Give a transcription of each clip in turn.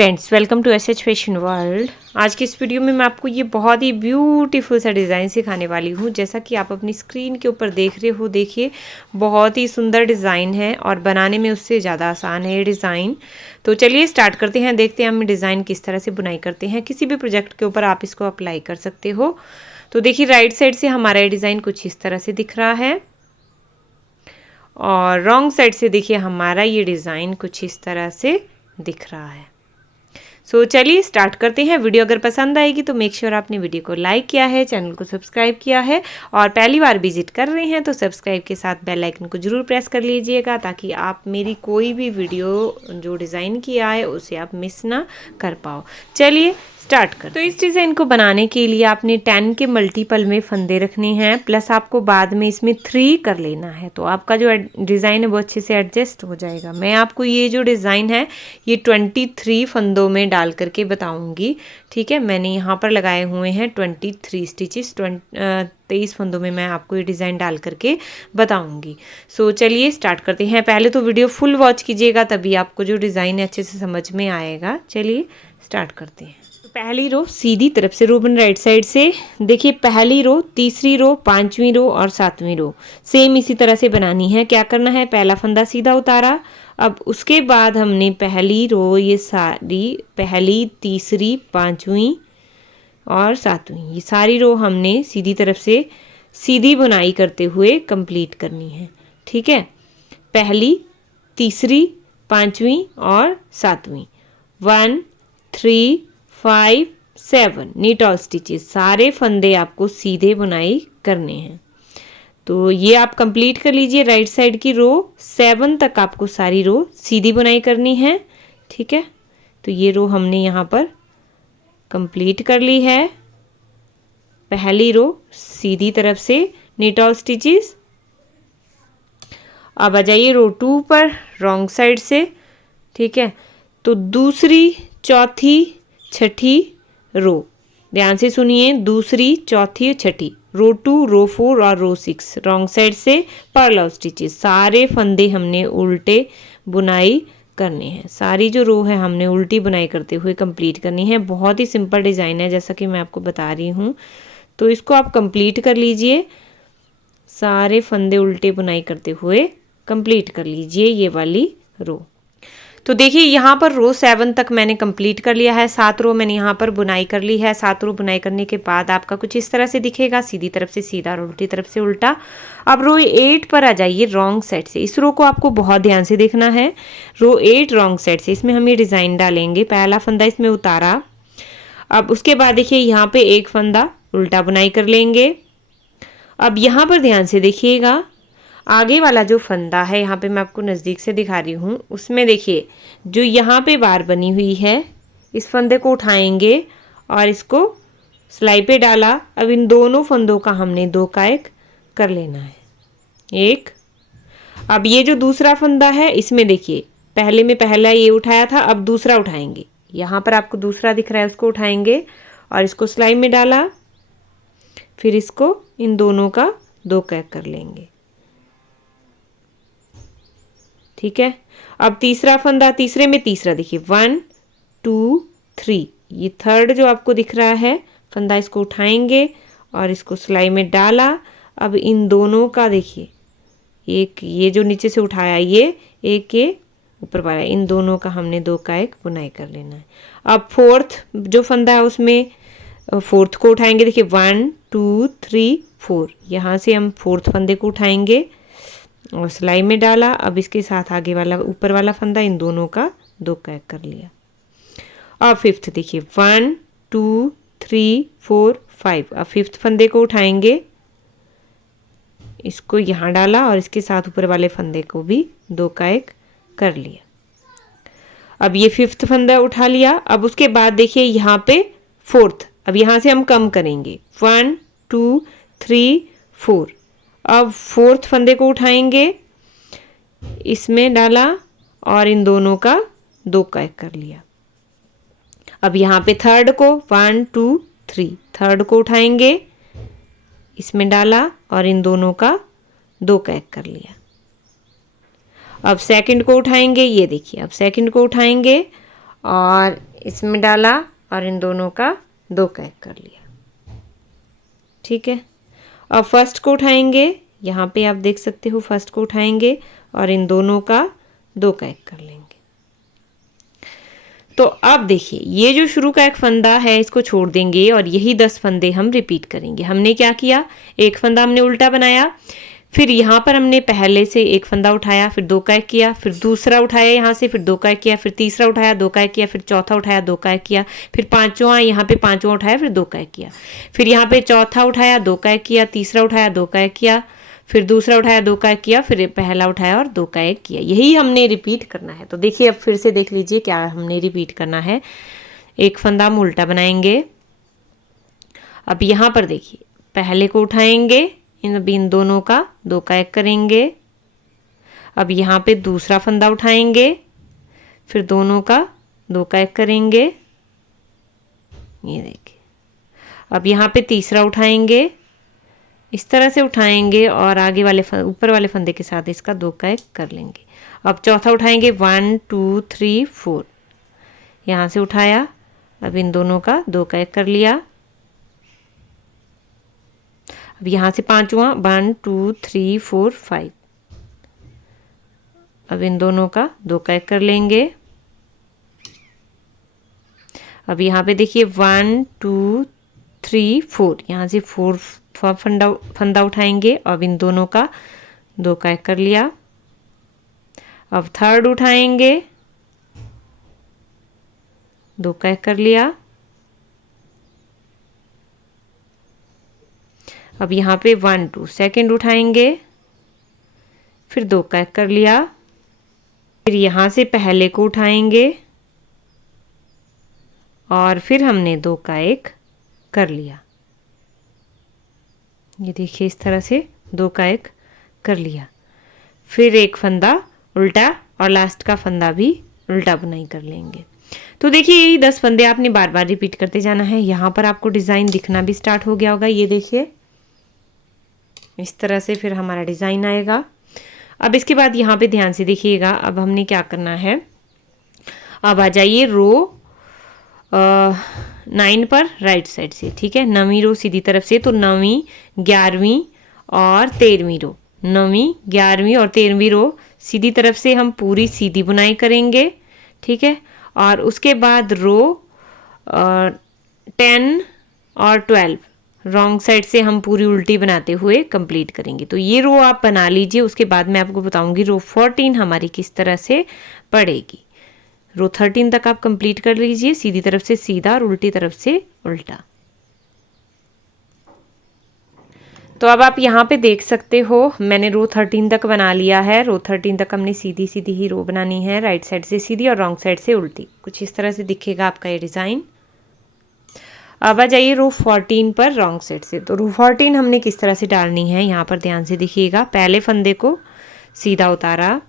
Friends, welcome to SH fashion world. आज की इस वीडियो में मैं आपको ये बहुत ही ब्यूटीफुल सा डिज़ाइन सिखाने वाली हूँ। जैसा कि आप अपनी स्क्रीन के ऊपर देख रहे हो, देखिए बहुत ही सुंदर डिज़ाइन है और बनाने में उससे ज़्यादा आसान है ये डिज़ाइन। तो चलिए स्टार्ट करते हैं, देखते हैं हम डिज़ाइन किस तरह से बुनाई करते हैं। किसी भी प्रोजेक्ट के ऊपर आप इसको अप्लाई कर सकते हो। तो देखिए राइट साइड से हमारा ये डिज़ाइन कुछ इस तरह से दिख रहा है और रॉन्ग साइड से देखिए हमारा ये डिज़ाइन कुछ इस तरह से दिख रहा है। सो चलिए स्टार्ट करते हैं। वीडियो अगर पसंद आएगी तो मेक श्योर आपने वीडियो को लाइक किया है, चैनल को सब्सक्राइब किया है और पहली बार विजिट कर रहे हैं तो सब्सक्राइब के साथ बेल आइकन को जरूर प्रेस कर लीजिएगा ताकि आप मेरी कोई भी वीडियो जो डिज़ाइन किया है उसे आप मिस ना कर पाओ। चलिए स्टार्ट कर। तो इस डिज़ाइन को बनाने के लिए आपने 10 के मल्टीपल में फंदे रखने हैं, प्लस आपको बाद में इसमें 3 कर लेना है तो आपका जो डिज़ाइन है वो अच्छे से एडजस्ट हो जाएगा। मैं आपको ये जो डिज़ाइन है ये 23 फंदों में डाल करके बताऊंगी, ठीक है। मैंने यहाँ पर लगाए हुए हैं 23 स्टिचेस, 23 फंदों में मैं आपको ये डिज़ाइन डाल करके बताऊंगी। सो चलिए स्टार्ट करते हैं। पहले तो वीडियो फुल वॉच कीजिएगा तभी आपको जो डिज़ाइन है अच्छे से समझ में आएगा। चलिए स्टार्ट करते हैं। पहली रो सीधी तरफ से रो बन राइट साइड से, देखिए पहली रो, तीसरी रो, पांचवी रो और सातवीं रो सेम इसी तरह से बनानी है। क्या करना है, पहला फंदा सीधा उतारा, अब उसके बाद हमने पहली रो ये सारी, पहली, तीसरी, पांचवी और सातवीं, ये सारी रो हमने सीधी तरफ से सीधी बुनाई करते हुए कंप्लीट करनी है, ठीक है। पहली, तीसरी, पांचवी और सातवीं, 1 3 5 7 नीट ऑल स्टिचेस, सारे फंदे आपको सीधे बुनाई करने हैं। तो ये आप कंप्लीट कर लीजिए। राइट साइड की रो 7 तक आपको सारी रो सीधी बुनाई करनी है, ठीक है। तो ये रो हमने यहाँ पर कंप्लीट कर ली है। पहली रो सीधी तरफ से नीट ऑल स्टिचेस। अब आ जाइए रो 2 पर रॉन्ग साइड से, ठीक है। तो दूसरी, चौथी, छठी रो, ध्यान से सुनिए, दूसरी, चौथी और छठी, रो 2, रो 4 और रो 6 रॉन्ग साइड से पर्ल स्टिचेस, सारे फंदे हमने उल्टे बुनाई करने हैं। सारी जो रो है हमने उल्टी बुनाई करते हुए कंप्लीट करनी है। बहुत ही सिंपल डिज़ाइन है जैसा कि मैं आपको बता रही हूँ, तो इसको आप कंप्लीट कर लीजिए। सारे फंदे उल्टे बुनाई करते हुए कंप्लीट कर लीजिए ये वाली रो। तो देखिए यहाँ पर रो 7 तक मैंने कंप्लीट कर लिया है। 7 रो मैंने यहाँ पर बुनाई कर ली है। 7 रो बुनाई करने के बाद आपका कुछ इस तरह से दिखेगा, सीधी तरफ से सीधा और उल्टी तरफ से उल्टा। अब रो 8 पर आ जाइए रॉन्ग साइड से। इस रो को आपको बहुत ध्यान से देखना है। रो 8 रॉन्ग साइड से, इसमें हम ये डिज़ाइन डालेंगे। पहला फंदा इसमें उतारा, अब उसके बाद देखिए यहाँ पे एक फंदा उल्टा बुनाई कर लेंगे। अब यहाँ पर ध्यान से देखिएगा, आगे वाला जो फंदा है, यहाँ पे मैं आपको नज़दीक से दिखा रही हूँ, उसमें देखिए जो यहाँ पे बार बनी हुई है, इस फंदे को उठाएंगे और इसको सिलाई पे डाला। अब इन दोनों फंदों का हमने 2 का 1 कर लेना है, 1। अब ये जो दूसरा फंदा है इसमें देखिए पहले में पहला ये उठाया था, अब दूसरा उठाएंगे। यहाँ पर आपको दूसरा दिख रहा है, उसको उठाएंगे और इसको सिलाई में डाला, फिर इसको इन दोनों का 2 का 1 कर लेंगे, ठीक है। अब तीसरा फंदा, तीसरे में तीसरा देखिए 1 2 3, ये थर्ड जो आपको दिख रहा है फंदा, इसको उठाएंगे और इसको सिलाई में डाला। अब इन दोनों का देखिए एक, ये जो नीचे से उठाया ये एक, ये ऊपर वाला, इन दोनों का हमने 2 का 1 बुनाई कर लेना है। अब फोर्थ जो फंदा है उसमें फोर्थ को उठाएंगे, देखिए 1 2 3 4, यहाँ से हम फोर्थ फंदे को उठाएंगे और सिलाई में डाला। अब इसके साथ आगे वाला ऊपर वाला फंदा, इन दोनों का 2 का 1 कर लिया। अब फिफ्थ देखिए 1 2 3 4 5, अब फिफ्थ फंदे को उठाएंगे, इसको यहाँ डाला और इसके साथ ऊपर वाले फंदे को भी 2 का 1 कर लिया। अब ये फिफ्थ फंदा उठा लिया। अब उसके बाद देखिए यहाँ पे फोर्थ, अब यहाँ से हम कम करेंगे, 1 2 3 4, अब फोर्थ फंदे को उठाएंगे, इसमें डाला और इन दोनों का 2 का 1 कर लिया। अब यहाँ पे थर्ड को 1 2 3, थर्ड को उठाएंगे, इसमें डाला और इन दोनों का 2 का 1 कर लिया। अब सेकंड को उठाएंगे, ये देखिए अब सेकंड को उठाएंगे और इसमें डाला और इन दोनों का 2 का 1 कर लिया। ठीक है, अब फर्स्ट को उठाएंगे, यहाँ पे आप देख सकते हो फर्स्ट को उठाएंगे और इन दोनों का 2 का 1 कर लेंगे। तो अब देखिए ये जो शुरू का एक फंदा है इसको छोड़ देंगे और यही 10 फंदे हम रिपीट करेंगे। हमने क्या किया, एक फंदा हमने उल्टा बनाया, फिर यहाँ पर हमने पहले से एक फंदा उठाया, फिर 2 का 1 किया, फिर दूसरा उठाया यहाँ से, फिर 2 का 1 किया, फिर तीसरा उठाया 2 का 1 किया, फिर चौथा उठाया 2 का 1 किया, फिर पांचवा यहाँ पे पांचवा उठाया, फिर 2 का 1 किया, फिर यहाँ पे चौथा उठाया 2 का 1 किया, तीसरा उठाया 2 का 1 किया, फिर दूसरा उठाया 2 का 1 किया, फिर पहला उठाया और 2 का 1 किया। यही हमने रिपीट करना है। तो देखिए अब फिर से देख लीजिए क्या हमने रिपीट करना है। एक फंदा हम उल्टा बनाएंगे। अब यहाँ पर देखिए पहले को उठाएंगे, इन दोनों का 2 का 1 करेंगे। अब यहाँ पे दूसरा फंदा उठाएंगे, फिर दोनों का 2 का 1 करेंगे। ये देखिए, अब यहाँ पे तीसरा उठाएंगे, इस तरह से उठाएंगे और आगे वाले ऊपर वाले फंदे के साथ इसका 2 का 1 कर लेंगे। अब चौथा उठाएंगे 1 2 3 4, यहाँ से उठाया, अब इन दोनों का 2 का 1 कर लिया। अब यहाँ से पांचवा 1 2 3 4 5, अब इन दोनों का 2 का 1 कर लेंगे। अब यहाँ पे देखिए 1 2 3 4, यहाँ से 4 फंदा उठाएंगे, अब इन दोनों का 2 का 1 कर लिया। अब थर्ड उठाएंगे, 2 का 1 कर लिया। अब यहाँ पे 1 2 सेकेंड उठाएंगे, फिर 2 का 1 कर लिया। फिर यहाँ से पहले को उठाएंगे और फिर हमने 2 का 1 कर लिया। ये देखिए इस तरह से 2 का 1 कर लिया। फिर एक फंदा उल्टा और लास्ट का फंदा भी उल्टा बुनाई कर लेंगे। तो देखिए यही 10 फंदे आपने बार बार रिपीट करते जाना है। यहाँ पर आपको डिज़ाइन दिखना भी स्टार्ट हो गया होगा। ये देखिए इस तरह से फिर हमारा डिज़ाइन आएगा। अब इसके बाद यहाँ पे ध्यान से देखिएगा, अब हमने क्या करना है, अब आ जाइए रो 9 पर राइट साइड से। ठीक है, 9वीं रो सीधी तरफ से, तो 9वीं 11वीं और 13वीं रो, 9वीं 11वीं और 13वीं रो सीधी तरफ से हम पूरी सीधी बुनाई करेंगे। ठीक है, और उसके बाद रो 10 और 12 रॉन्ग साइड से हम पूरी उल्टी बनाते हुए कंप्लीट करेंगे। तो ये रो आप बना लीजिए, उसके बाद मैं आपको बताऊंगी रो 14 हमारी किस तरह से पड़ेगी। रो 13 तक आप कंप्लीट कर लीजिए, सीधी तरफ से सीधा और उल्टी तरफ से उल्टा। तो अब आप यहाँ पे देख सकते हो मैंने रो 13 तक बना लिया है। रो 13 तक हमने सीधी सीधी ही रो बनानी है, राइट साइड से सीधी और रॉन्ग साइड से उल्टी। कुछ इस तरह से दिखेगा आपका ये डिज़ाइन। अब आ जाइए रो 14 पर रॉन्ग साइड से। तो रो 14 हमने किस तरह से डालनी है, यहाँ पर ध्यान से देखिएगा। पहले फंदे को सीधा उतारा,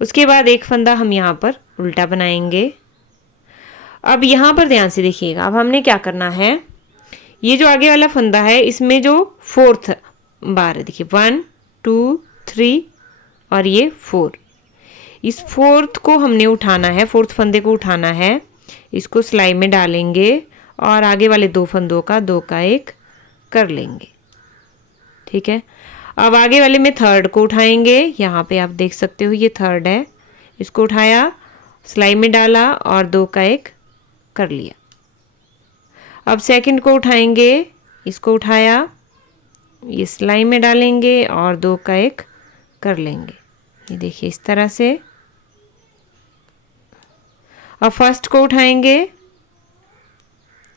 उसके बाद एक फंदा हम यहाँ पर उल्टा बनाएंगे। अब यहाँ पर ध्यान से देखिएगा, अब हमने क्या करना है, ये जो आगे वाला फंदा है इसमें जो 4th बार है, देखिए 1 2 3 और ये 4, इस 4th को हमने उठाना है, 4th फंदे को उठाना है, इसको सिलाई में डालेंगे और आगे वाले 2 फंदों का 2 का 1 कर लेंगे। ठीक है, अब आगे वाले में 3rd को उठाएंगे, यहाँ पे आप देख सकते हो ये 3rd है, इसको उठाया, सिलाई में डाला और 2 का 1 कर लिया। अब 2nd को उठाएंगे, इसको उठाया, ये सिलाई में डालेंगे और 2 का 1 कर लेंगे। ये देखिए इस तरह से। अब 1st को उठाएंगे,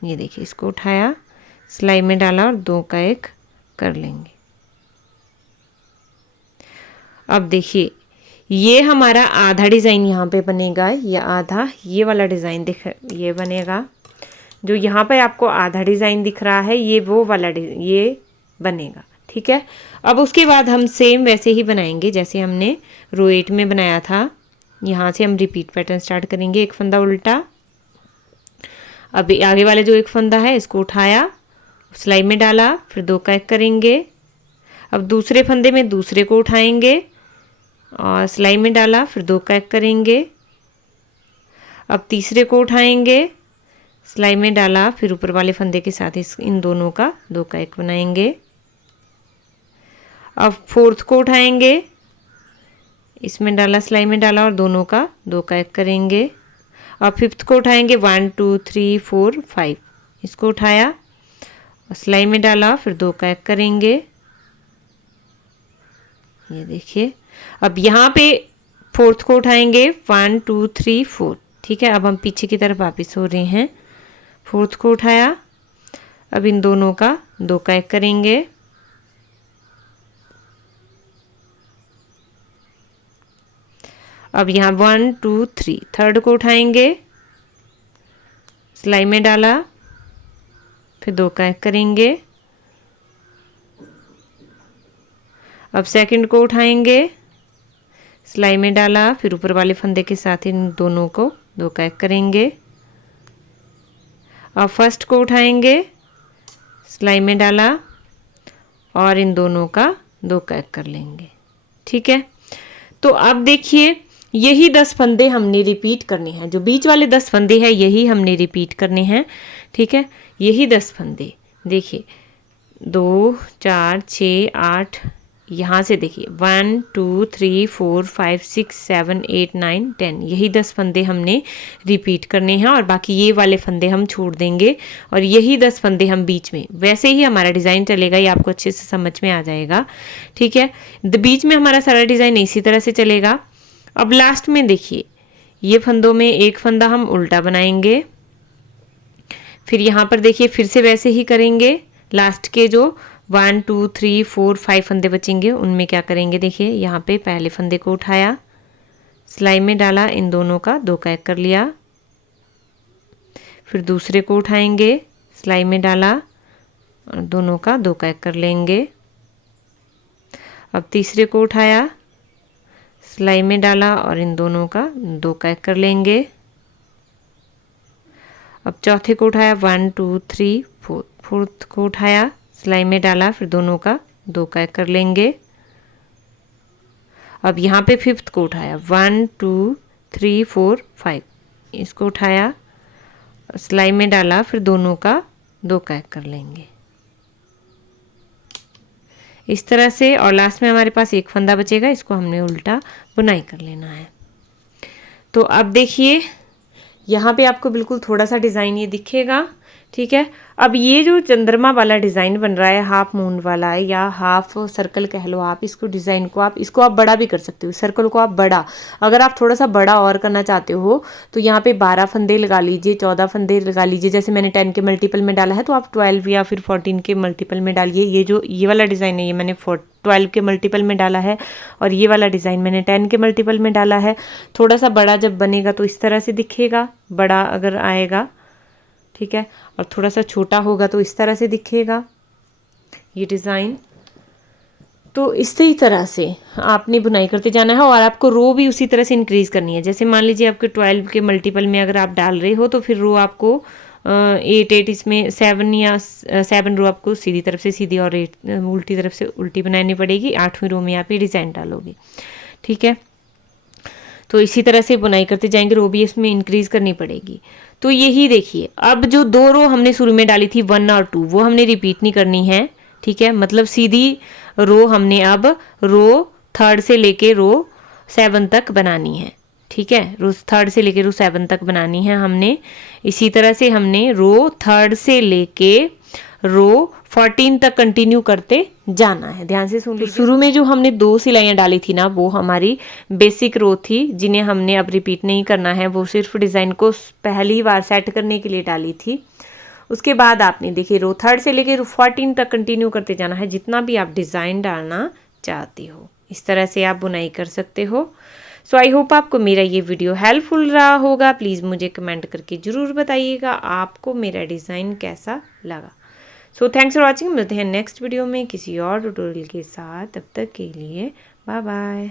ये देखिए इसको उठाया, सिलाई में डाला और 2 का 1 कर लेंगे। अब देखिए ये हमारा आधा डिज़ाइन यहाँ पे बनेगा, ये आधा, ये वाला डिज़ाइन ये बनेगा। जो यहाँ पे आपको आधा डिज़ाइन दिख रहा है ये वो वाला ये बनेगा। ठीक है, अब उसके बाद हम सेम वैसे ही बनाएंगे जैसे हमने रो 8 में बनाया था। यहाँ से हम रिपीट पैटर्न स्टार्ट करेंगे। एक फंदा उल्टा, अब आगे वाले जो एक फंदा है इसको उठाया, सिलाई में डाला, फिर 2 का 1 करेंगे। अब दूसरे फंदे में दूसरे को उठाएंगे और सिलाई में डाला, फिर 2 का 1 करेंगे। अब तीसरे को उठाएंगे, सिलाई में डाला, फिर ऊपर वाले फंदे के साथ इन दोनों का 2 का 1 बनाएंगे। अब फोर्थ को उठाएंगे, इसमें डाला, सिलाई में डाला और दोनों का 2 का 1 करेंगे। अब फिफ्थ को उठाएंगे, 1 2 3 4 5, इसको उठाया, सिलाई में डाला, फिर 2 का 1 करेंगे। ये देखिए, अब यहाँ पे फोर्थ को उठाएंगे, 1 2 3 4, ठीक है। अब हम पीछे की तरफ वापिस हो रहे हैं, फोर्थ को उठाया, अब इन दोनों का 2 का 1 करेंगे। अब यहाँ 1 2 3, थर्ड को उठाएंगे, सिलाई में डाला, फिर 2 का 1 करेंगे। अब सेकंड को उठाएंगे, सिलाई में डाला, फिर ऊपर वाले फंदे के साथ इन दोनों को 2 का 1 करेंगे। अब फर्स्ट को उठाएंगे, सिलाई में डाला और इन दोनों का 2 का 1 कर लेंगे, ठीक है। तो अब देखिए, यही 10 फंदे हमने रिपीट करने हैं, जो बीच वाले 10 फंदे हैं यही हमने रिपीट करने हैं, ठीक है। यही 10 फंदे देखिए, 2 4 6 8, यहाँ से देखिए 1 2 3 4 5 6 7 8 9 10, यही 10 फंदे हमने रिपीट करने हैं और बाकी ये वाले फंदे हम छोड़ देंगे और यही 10 फंदे हम बीच में, वैसे ही हमारा डिज़ाइन चलेगा, ये आपको अच्छे से समझ में आ जाएगा, ठीक है। बीच में हमारा सारा डिज़ाइन इसी तरह से चलेगा। अब लास्ट में देखिए, ये फंदों में एक फंदा हम उल्टा बनाएंगे, फिर यहाँ पर देखिए फिर से वैसे ही करेंगे। लास्ट के जो 1 2 3 4 5 फंदे बचेंगे उनमें क्या करेंगे, देखिए यहाँ पे पहले फंदे को उठाया, सिलाई में डाला, इन दोनों का 2 का 1 कर लिया, फिर दूसरे को उठाएंगे, सिलाई में डाला और दोनों का 2 का 1 कर लेंगे। अब तीसरे को उठाया, सिलाई में डाला और इन दोनों का 2 का 1 कर लेंगे। अब चौथे को उठाया, 1 2 3 4, फोर्थ को उठाया, सिलाई में डाला, फिर दोनों का 2 का 1 कर लेंगे। अब यहाँ पे फिफ्थ को उठाया, 1 2 3 4 5, इसको उठाया, सिलाई में डाला, फिर दोनों का 2 का 1 कर लेंगे इस तरह से। और लास्ट में हमारे पास एक फंदा बचेगा, इसको हमने उल्टा बुनाई कर लेना है। तो अब देखिए, यहाँ पे आपको बिल्कुल थोड़ा सा डिज़ाइन ये दिखेगा, ठीक है। अब ये जो चंद्रमा वाला डिज़ाइन बन रहा है, हाफ मून वाला या हाफ सर्कल कह लो आप इसको, डिज़ाइन को आप इसको आप बड़ा भी कर सकते हो, सर्कल को आप बड़ा, अगर आप थोड़ा सा बड़ा और करना चाहते हो तो यहाँ पे 12 फंदे लगा लीजिए, 14 फंदे लगा लीजिए। जैसे मैंने 10 के मल्टीपल में डाला है तो आप 12 या फिर 14 के मल्टीपल में डालिए। ये जो ये वाला डिज़ाइन है ये मैंने 12 के मल्टीपल में डाला है और ये वाला डिज़ाइन मैंने 10 के मल्टीपल में डाला है। थोड़ा सा बड़ा जब बनेगा तो इस तरह से दिखेगा, बड़ा अगर आएगा, ठीक है, और थोड़ा सा छोटा होगा तो इस तरह से दिखेगा ये डिज़ाइन। तो इसी तरह से आपने बुनाई करते जाना है और आपको रो भी उसी तरह से इंक्रीज़ करनी है। जैसे मान लीजिए आपके 12 के मल्टीपल में अगर आप डाल रहे हो तो फिर रो आपको 8 इसमें 7 या 7 रो आपको सीधी तरफ से सीधी और 8 उल्टी तरफ से उल्टी बनानी पड़ेगी। 8वीं रो में आप ये डिज़ाइन डालोगे, ठीक है। तो इसी तरह से बुनाई करते जाएंगे, रो भी इसमें इंक्रीज़ करनी पड़ेगी। तो यही देखिए, अब जो 2 रो हमने शुरू में डाली थी 1 और 2, वो हमने रिपीट नहीं करनी है, ठीक है। मतलब सीधी रो हमने अब रो 3rd से लेके रो 7 तक बनानी है, ठीक है। रो 3rd से लेके रो 7 तक बनानी है हमने। इसी तरह से हमने रो 3rd से लेके रो 14 तक कंटिन्यू करते जाना है। ध्यान से सुन लीजिए। शुरू में जो हमने 2 सिलाइयाँ डाली थी ना, वो हमारी बेसिक रो थी, जिन्हें हमने अब रिपीट नहीं करना है, वो सिर्फ डिज़ाइन को पहली बार सेट करने के लिए डाली थी। उसके बाद आपने देखिए रो 3rd से लेके रो 14 तक कंटिन्यू करते जाना है, जितना भी आप डिज़ाइन डालना चाहते हो। इस तरह से आप बुनाई कर सकते हो। सो आई होप आपको मेरा ये वीडियो हेल्पफुल रहा होगा। प्लीज़ मुझे कमेंट करके ज़रूर बताइएगा आपको मेरा डिज़ाइन कैसा लगा। So thanks for watching. मिलते हैं नेक्स्ट वीडियो में किसी और ट्यूटोरियल के साथ। तब तक के लिए बाय बाय।